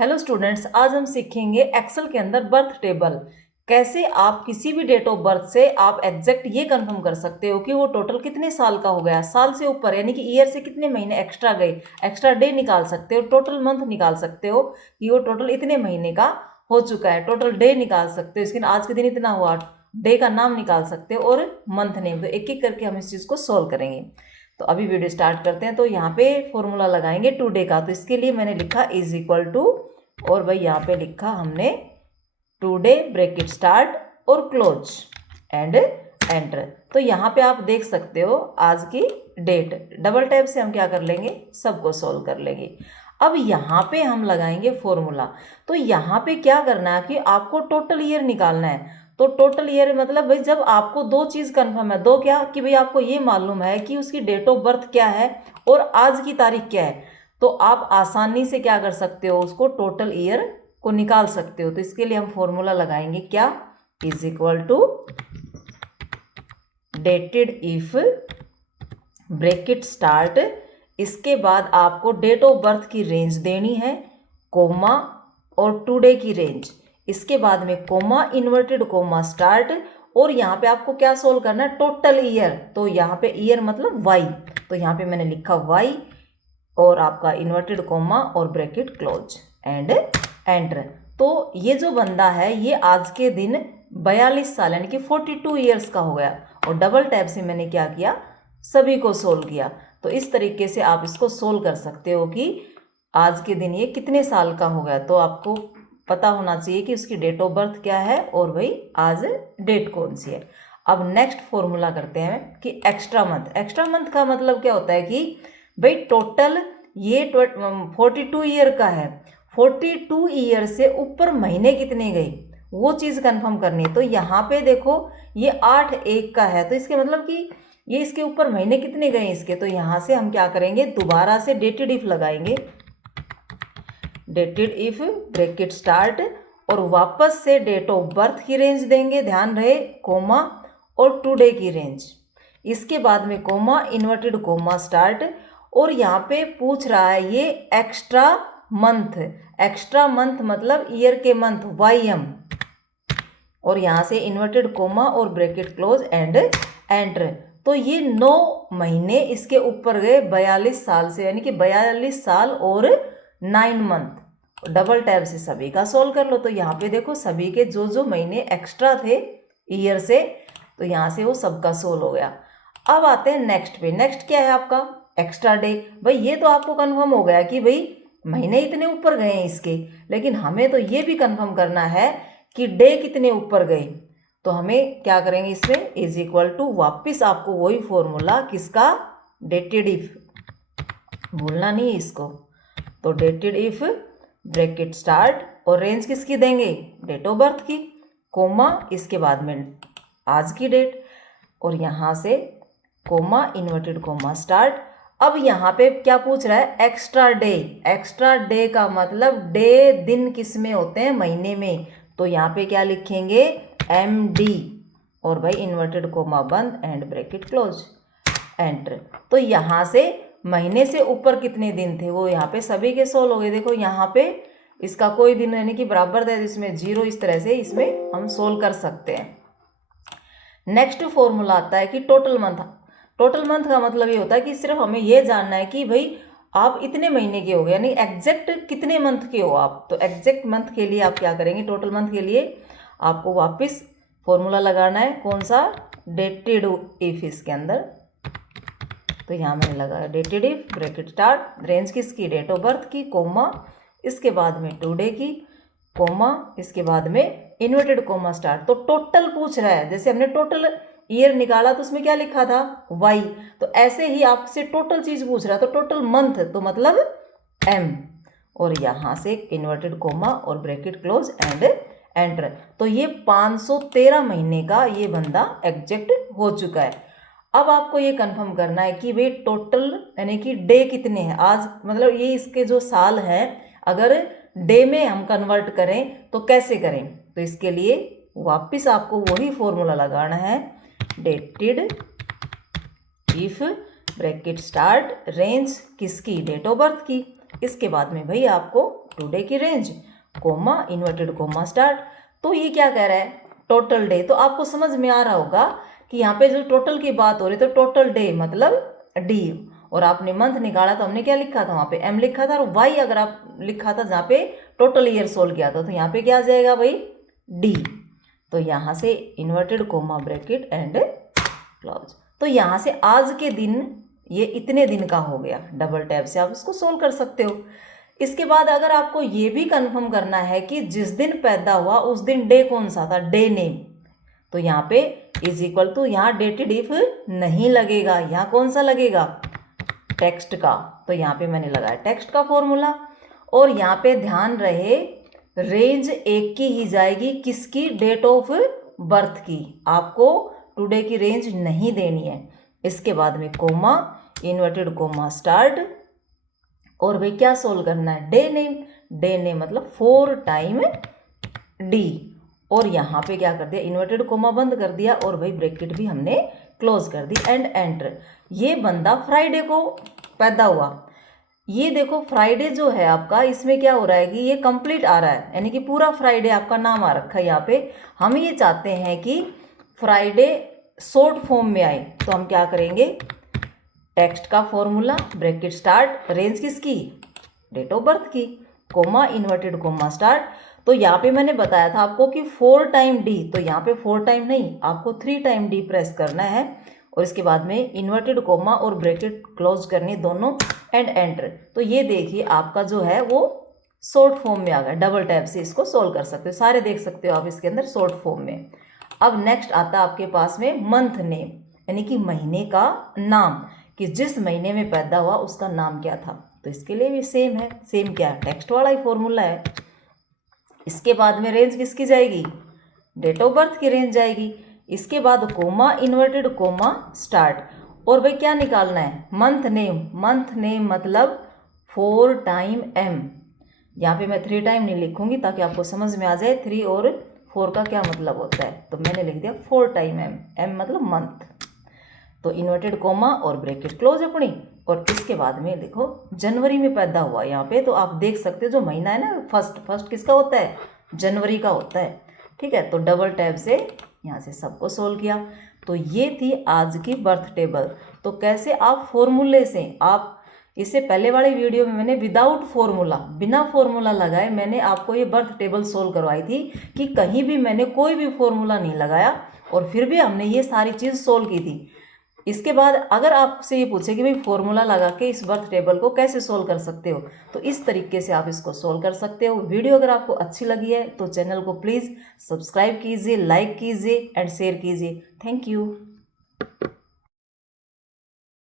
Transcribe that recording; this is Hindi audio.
हेलो स्टूडेंट्स, आज हम सीखेंगे एक्सेल के अंदर बर्थ टेबल। कैसे आप किसी भी डेट ऑफ बर्थ से आप एग्जैक्ट ये कंफर्म कर सकते हो कि वो टोटल कितने साल का हो गया, साल से ऊपर यानी कि ईयर से कितने महीने एक्स्ट्रा गए, एक्स्ट्रा डे निकाल सकते हो, टोटल मंथ निकाल सकते हो कि वो टोटल इतने महीने का हो चुका है, टोटल डे निकाल सकते हो, इसके आज के दिन इतना हुआ, डे का नाम निकाल सकते हो और मंथ नेम। तो एक एक करके हम इस चीज़ को सॉल्व करेंगे। तो अभी वीडियो स्टार्ट करते हैं। तो यहाँ पे फॉर्मूला लगाएंगे टू डे का। तो इसके लिए मैंने लिखा इज इक्वल टू, और भाई यहाँ पे लिखा हमने टू डे ब्रैकेट स्टार्ट और क्लोज एंड एंटर। तो यहाँ पे आप देख सकते हो आज की डेट, डबल टैप से हम क्या कर लेंगे, सबको सॉल्व कर लेंगे। अब यहाँ पे हम लगाएंगे फॉर्मूला। तो यहाँ पे क्या करना है कि आपको टोटल ईयर निकालना है। तो टोटल ईयर मतलब भाई जब आपको दो चीज़ कंफर्म है, दो क्या कि भाई आपको ये मालूम है कि उसकी डेट ऑफ बर्थ क्या है और आज की तारीख क्या है, तो आप आसानी से क्या कर सकते हो, उसको टोटल ईयर को निकाल सकते हो। तो इसके लिए हम फॉर्मूला लगाएंगे क्या, is equal to dated if bracket start, इसके बाद आपको डेट ऑफ बर्थ की रेंज देनी है, कोमा और टुडे की रेंज, इसके बाद में कोमा इन्वर्टेड कोमा स्टार्ट, और यहाँ पे आपको क्या सोल्व करना है, टोटल ईयर। तो यहाँ पे ईयर मतलब वाई, तो यहाँ पे मैंने लिखा वाई और आपका इन्वर्टेड कोमा और ब्रैकेट क्लोज एंड एंटर। तो ये जो बंदा है ये आज के दिन 42 साल यानी कि 42 ईयर्स का हो गया, और डबल टैप से मैंने क्या किया, सभी को सोल्व किया। तो इस तरीके से आप इसको सोल्व कर सकते हो कि आज के दिन ये कितने साल का हो गया। तो आपको पता होना चाहिए कि उसकी डेट ऑफ बर्थ क्या है और भाई आज डेट कौन सी है। अब नेक्स्ट फॉर्मूला करते हैं कि एक्स्ट्रा मंथ। एक्स्ट्रा मंथ का मतलब क्या होता है कि भाई टोटल ये 42 ईयर का है, 42 ईयर से ऊपर महीने कितने गए वो चीज़ कंफर्म करनी है। तो यहाँ पे देखो ये 8/1 का है, तो इसके मतलब कि ये इसके ऊपर महीने कितने गए इसके। तो यहाँ से हम क्या करेंगे, दोबारा से डेटेड इफ लगाएंगे, डेटेड इफ ब्रैकेट स्टार्ट, और वापस से डेट ऑफ बर्थ की रेंज देंगे, ध्यान रहे, कोमा और टुडे की रेंज, इसके बाद में कोमा इन्वर्टेड कोमा स्टार्ट। और यहाँ पे पूछ रहा है ये एक्स्ट्रा मंथ, एक्स्ट्रा मंथ मतलब ईयर के मंथ YM, और यहाँ से इन्वर्टेड कोमा और ब्रैकेट क्लोज एंड एंटर। तो ये 9 महीने इसके ऊपर गए 42 साल से, यानी कि 42 साल और 9 मंथ। डबल टैब से सभी का सोल्व कर लो। तो यहाँ पे देखो सभी के जो जो महीने एक्स्ट्रा थे ईयर से, तो यहाँ से वो सबका सोल्व हो गया। अब आते हैं नेक्स्ट पे। नेक्स्ट क्या है आपका, एक्स्ट्रा डे। भाई ये तो आपको कंफर्म हो गया कि भाई महीने इतने ऊपर गए हैं इसके, लेकिन हमें तो ये भी कंफर्म करना है कि डे कितने ऊपर गए। तो हमें क्या करेंगे, इसमें इज इक्वल टू, वापिस आपको वही फॉर्मूला किसका, डेटेड इफ, भूलना नहीं है इसको। तो डेटेड इफ ब्रैकेट स्टार्ट और रेंज किसकी देंगे, डेट ऑफ बर्थ की, कोमा इसके बाद में आज की डेट, और यहाँ से कोमा इन्वर्टेड कोमा स्टार्ट। अब यहाँ पे क्या पूछ रहा है, एक्स्ट्रा डे। एक्स्ट्रा डे का मतलब डे दिन किस में होते हैं, महीने में। तो यहाँ पे क्या लिखेंगे, MD, और भाई इन्वर्टेड कोमा बंद एंड ब्रैकेट क्लोज एंटर। तो यहाँ से महीने से ऊपर कितने दिन थे वो यहाँ पे सभी के सोल्व हो गए। देखो यहाँ पे इसका कोई दिन यानी कि बराबर है, इसमें 0, इस तरह से इसमें हम सोल्व कर सकते हैं। नेक्स्ट फॉर्मूला आता है कि टोटल मंथ। टोटल मंथ का मतलब ये होता है कि सिर्फ हमें ये जानना है कि भाई आप इतने महीने के हो गए, यानी एग्जैक्ट कितने मंथ के हो आप। तो एग्जैक्ट मंथ के लिए आप क्या करेंगे, टोटल मंथ के लिए आपको वापस फॉर्मूला लगाना है, कौन सा, डेटेड इफ, इसके अंदर। तो यहाँ मैंने लगाया dated if bracket start, range किसकी, डेट ऑफ बर्थ की, कोमा इसके बाद में टुडे की, कोमा इसके बाद में इन्वर्टेड कोमा स्टार्ट। तो टोटल पूछ रहा है, जैसे हमने टोटल ईयर निकाला तो उसमें क्या लिखा था, वाई। तो ऐसे ही आपसे टोटल चीज पूछ रहा है, तो टोटल मंथ तो मतलब M, और यहाँ से इन्वर्टेड कोमा और ब्रैकेट क्लोज एंड एंटर। तो ये 513 महीने का ये बंदा एग्जैक्ट हो चुका है। अब आपको ये कंफर्म करना है कि भाई टोटल यानी कि डे कितने हैं आज, मतलब ये इसके जो साल हैं अगर डे में हम कन्वर्ट करें तो कैसे करें। तो इसके लिए वापस आपको वही फॉर्मूला लगाना है, dated if bracket start, range किसकी, डेट ऑफ बर्थ की, इसके बाद में भाई आपको टुडे की range, comma, inverted comma start. तो ये क्या कह रहा है, टोटल डे। तो आपको समझ में आ रहा होगा कि यहाँ पे जो टोटल की बात हो रही है तो टोटल डे मतलब डी, और आपने मंथ निकाला तो हमने क्या लिखा था, वहाँ पे एम लिखा था, और वाई अगर आप लिखा था जहाँ पे टोटल ईयर सोल्व किया था, तो यहाँ पे क्या आ जाएगा भाई, डी। तो यहाँ से inverted coma bracket and close. तो यहाँ से आज के दिन ये इतने दिन का हो गया, डबल टैप से आप इसको सोल्व कर सकते हो। इसके बाद अगर आपको ये भी कंफर्म करना है कि जिस दिन पैदा हुआ उस दिन डे कौन सा था, डे नेम, तो यहाँ पे इज इक्वल टू, यहाँ डेटेड इफ नहीं लगेगा, यहाँ कौन सा लगेगा, टेक्स्ट का। तो यहाँ पे मैंने लगाया टेक्स्ट का फॉर्मूला, और यहाँ पे ध्यान रहे रेंज एक की ही जाएगी, किसकी, डेट ऑफ बर्थ की। आपको टुडे की रेंज नहीं देनी है। इसके बाद में कोमा, इन्वर्टेड कोमा स्टार्ट, और भाई क्या सोल्व करना है, डे नेम। डे नेम मतलब 4 टाइम डी, और यहाँ पे क्या कर दिया, इन्वर्टेड कोमा बंद कर दिया, और भाई ब्रैकेट भी हमने क्लोज कर दी एंड एंटर। ये बंदा फ्राइडे को पैदा हुआ। ये देखो फ्राइडे जो है आपका, इसमें क्या हो रहा है कि ये कंप्लीट आ रहा है, यानी कि पूरा फ्राइडे आपका नाम आ रखा है यहाँ पे। हम ये चाहते हैं कि फ्राइडे शॉर्ट फॉर्म में आए, तो हम क्या करेंगे, टेक्स्ट का फॉर्मूला, ब्रैकेट स्टार्ट, रेंज किसकी, डेट ऑफ बर्थ की, कोमा, इन्वर्टेड कोमा स्टार्ट। तो यहाँ पे मैंने बताया था आपको कि 4 टाइम डी, तो यहाँ पे 4 टाइम नहीं, आपको 3 टाइम डी प्रेस करना है, और इसके बाद में इन्वर्टेड कोमा और ब्रैकेट क्लोज करनी दोनों एंड एंटर। तो ये देखिए आपका जो है वो शॉर्ट फॉर्म में आ गया। डबल टैप से इसको सोल्व कर सकते हो, सारे देख सकते हो आप इसके अंदर शॉर्ट फॉर्म में। अब नेक्स्ट आता है आपके पास में मंथ नेम, यानी कि महीने का नाम, कि जिस महीने में पैदा हुआ उसका नाम क्या था। तो इसके लिए भी सेम है, सेम क्या, टेक्स्ट वाला ही फॉर्मूला है। इसके बाद में रेंज किसकी जाएगी, डेट ऑफ बर्थ की रेंज जाएगी। इसके बाद कोमा, इन्वर्टेड कोमा स्टार्ट, और भाई क्या निकालना है, मंथ नेम। मंथ नेम मतलब 4 टाइम एम। यहाँ पे मैं 3 टाइम नहीं लिखूंगी ताकि आपको समझ में आ जाए 3 और 4 का क्या मतलब होता है। तो मैंने लिख दिया 4 टाइम एम, एम मतलब मंथ। तो इन्वर्टेड कोमा और ब्रैकेट क्लोज अपनी, और इसके बाद में देखो जनवरी में पैदा हुआ यहाँ पे, तो आप देख सकते हो जो महीना है ना, फर्स्ट किसका होता है, जनवरी का होता है। ठीक है, तो डबल टैब से यहाँ से सबको सोल्व किया। तो ये थी आज की बर्थ टेबल। तो कैसे आप फॉर्मूले से, आप इससे पहले वाले वीडियो में मैंने विदाउट फॉर्मूला, बिना फॉर्मूला लगाए मैंने आपको ये बर्थ टेबल सोल्व करवाई थी, कि कहीं भी मैंने कोई भी फॉर्मूला नहीं लगाया, और फिर भी हमने ये सारी चीज़ सोल्व की थी। इसके बाद अगर आपसे ये पूछे कि भाई फॉर्मूला लगा के इस बर्थ टेबल को कैसे सोल्व कर सकते हो, तो इस तरीके से आप इसको सोल्व कर सकते हो। वीडियो अगर आपको अच्छी लगी है तो चैनल को प्लीज़ सब्सक्राइब कीजिए, लाइक कीजिए एंड शेयर कीजिए। Thank you.